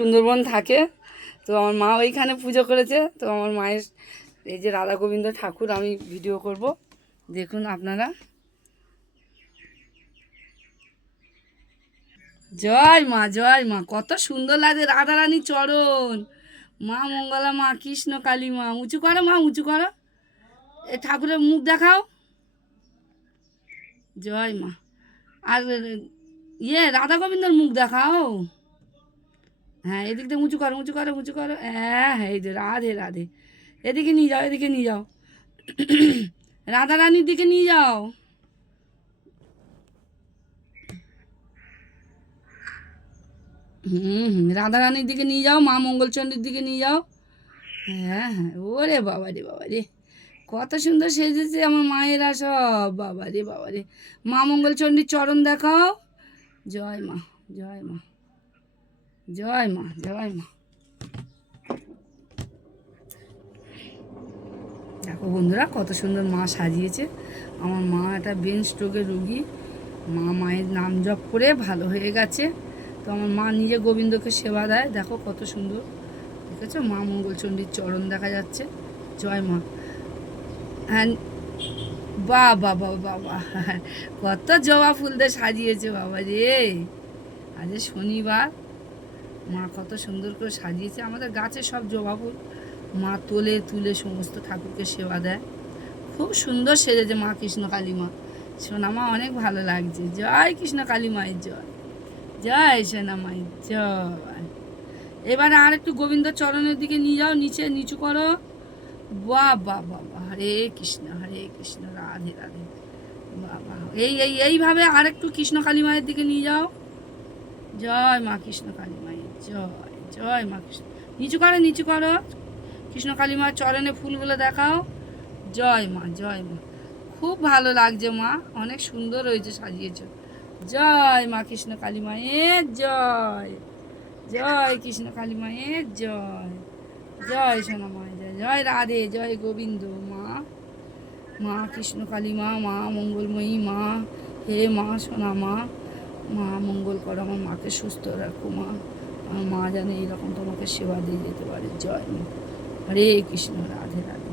সুন্দরবন থাকে। তো আমার মা ওইখানে পুজো করেছে। তো আমার মায়ের এই যে রাধা গোবিন্দ ঠাকুর আমি ভিডিও করব, দেখুন আপনারা। জয় মা, জয় মা, কত সুন্দর লাগে রাধারানীর চরণ। মা মঙ্গলা, মা কৃষ্ণ কালী মা, উঁচু করো মা, উঁচু করো, এ ঠাকুরের মুখ দেখাও। জয় মা। আর রাধা গোবিন্দর মুখ দেখাও। হ্যাঁ, এদিক দিয়ে উঁচু করো, উঁচু করো, উঁচু করো। হ্যাঁ হ্যাঁ, এই যে রাধে রাধে। এদিকে নিয়ে যাও, এদিকে নিয়ে যাও, রাধা রানীর দিকে নিয়ে যাও। রাধা রানীর দিকে নিয়ে যাও, মা মঙ্গলচণ্ডীর দিকে নিয়ে যাও। হ্যাঁ হ্যাঁ, ওরে বাবা রে, বাবা রে, কত সুন্দর সেজেছে আমার মায়েরা সব। বাবা রে, বাবা রে। মা মঙ্গলচণ্ডীর চরণ দেখাও। জয় মা, জয় মা, জয় মা, জয় মা। দেখো বন্ধুরা, কত সুন্দর মা সাজিয়েছে। আমার মা একটা ব্রেন স্ট্রোকের রুগী। মায়ের নাম জপ করে ভালো হয়ে গেছে। তো আমার মা নিজে গোবিন্দকে সেবা দেয়। দেখো কত সুন্দর, ঠিক আছে। মা মঙ্গলচণ্ডীর চরণ দেখা যাচ্ছে। জয় মা। হ্যাঁ, বাবা বাবা বাবা, কত জবা ফুল দিয়ে সাজিয়েছে বাবা রে। আজ শনিবার, মা কত সুন্দর করে সাজিয়েছে। আমাদের গাছে সব জবা ফুল মা তুলে তুলে সমস্ত ঠাকুরকে সেবা দেয়। খুব সুন্দর সেজেছে মা কৃষ্ণ কালী মা। সোনা মা, অনেক ভালো লাগছে। জয় কৃষ্ণ কালী মায়ের জয়, জয় সোনা মায়ের জয়। এবারে আর একটু গোবিন্দ চরণের দিকে নিয়ে যাও, নিচে নিচু করো। বাবা বাবা, হরে কৃষ্ণ, হরে কৃষ্ণ, রাধে রাধে। বাবা, এইভাবে আর একটু কৃষ্ণ কালী মায়ের দিকে নিয়ে যাও। জয় মা কৃষ্ণ কালী মায়ের জয়, জয় মা কৃষ্ণ। নিচু করো, নিচু করো, কৃষ্ণ কালী মার চরণে ফুলগুলো দেখাও। জয় মা, জয় মা। খুব ভালো লাগছে মা, অনেক সুন্দর হয়েছে সাজিয়েছ। জয় মা কৃষ্ণ কালী মায়ের জয়, জয় কৃষ্ণ কালী মায়ের জয়, জয় সোনা মায়ের জয়, জয় রাধে, জয় গোবিন্দ। মা, মা কৃষ্ণ কালী মা, মা মঙ্গলময়ী মা, হে মা সোনা মা, মা মঙ্গল করো, আমার মাকে সুস্থ রাখো মা। আমার মা যেন এইরকম তোমাকে সেবা দিয়ে যেতে পারে। জয় মা, হরে কৃষ্ণ, রাধে রাধে।